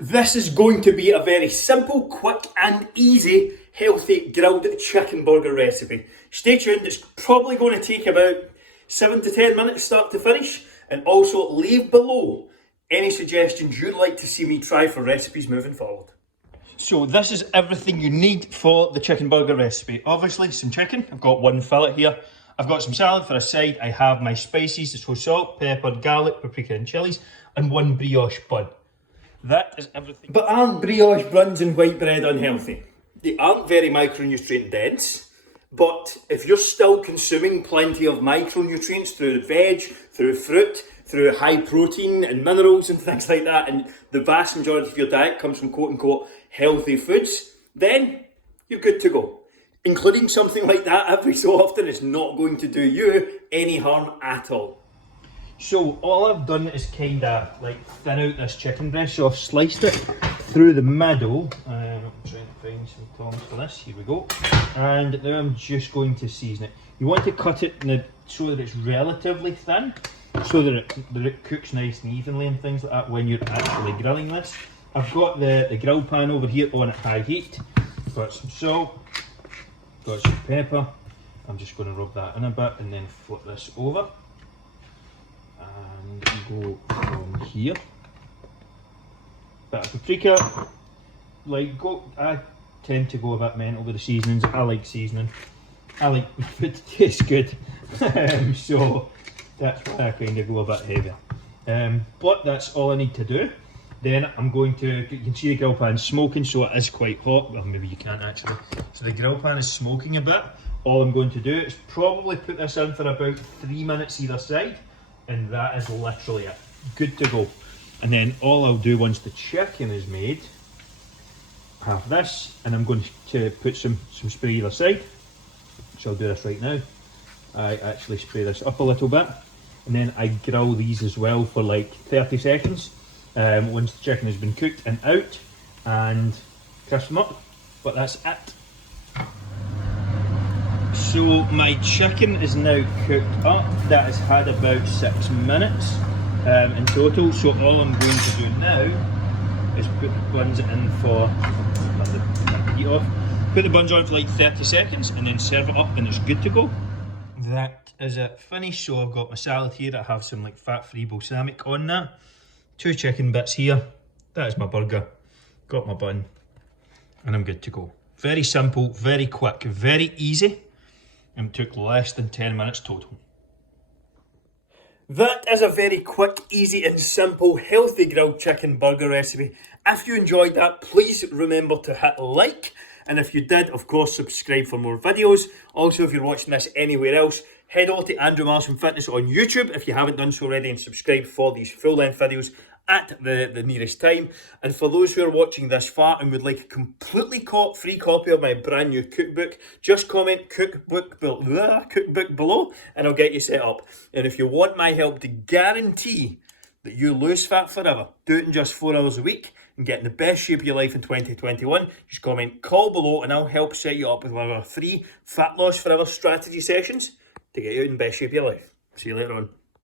This is going to be a very simple, quick and easy healthy grilled chicken burger recipe. Stay tuned, it's probably going to take about 7 to 10 minutes start to finish, and also leave below any suggestions you'd like to see me try for recipes moving forward. So this is everything you need for the chicken burger recipe. Obviously some chicken, I've got one fillet here. I've got some salad for a side, I have my spices, so salt, pepper, garlic, paprika and chilies, and one brioche bun. That is everything. But aren't brioche buns and white bread unhealthy? They aren't very micronutrient dense, but if you're still consuming plenty of micronutrients through veg, through fruit, through high protein and minerals and things like that, and the vast majority of your diet comes from quote unquote healthy foods, then you're good to go. Including something like that every so often is not going to do you any harm at all. So all I've done is kind of like thin out this chicken breast, so I've sliced it through the middle. I'm trying to find some tongs for this, here we go. And now I'm just going to season it. You want to cut it so that it's relatively thin, so that it cooks nice and evenly and things like that when you're actually grilling this. I've got the grill pan over here on at high heat. Got some salt, got some pepper. I'm just going to rub that in a bit and then flip this over. And go from here. Bit of paprika. I tend to go a bit mental with the seasonings. I like seasoning. I like my food to taste good. So that's why I kind of go a bit heavier. But that's all I need to do. Then I'm going to, you can see the grill pan smoking, so it is quite hot. Well, maybe you can't actually. So the grill pan is smoking a bit. All I'm going to do is probably put this in for about 3 minutes either side. And that is literally it. Good to go. And then all I'll do once the chicken is made, I have this, and I'm going to put some spray either side. So I'll do this right now. I actually spray this up a little bit, and then I grill these as well for like 30 seconds. Once the chicken has been cooked and out, and crisp them up. But that's it. So my chicken is now cooked up. That has had about 6 minutes in total. So all I'm going to do now is put the buns in for, the heat off. Put the buns on for like 30 seconds and then serve it up and it's good to go. That is it finished. So I've got my salad here. I have some like fat-free balsamic on that. 2 chicken bits here. That is my burger. Got my bun and I'm good to go. Very simple, very quick, very easy. And took less than 10 minutes total. That is a very quick, easy and simple healthy grilled chicken burger recipe. If you enjoyed that, please remember to hit like. And if you did, of course, subscribe for more videos. Also, if you're watching this anywhere else, head over to Andrew Marsham Fitness on YouTube if you haven't done so already, and subscribe for these full-length videos at the nearest time. And for those who are watching this far and would like a completely free copy of my brand new cookbook, just comment cookbook below and I'll get you set up. And if you want my help to guarantee that you lose fat forever, do it in just 4 hours a week and get in the best shape of your life in 2021, just comment call below and I'll help set you up with one of our 3 fat loss forever strategy sessions to get you in the best shape of your life. See you later on.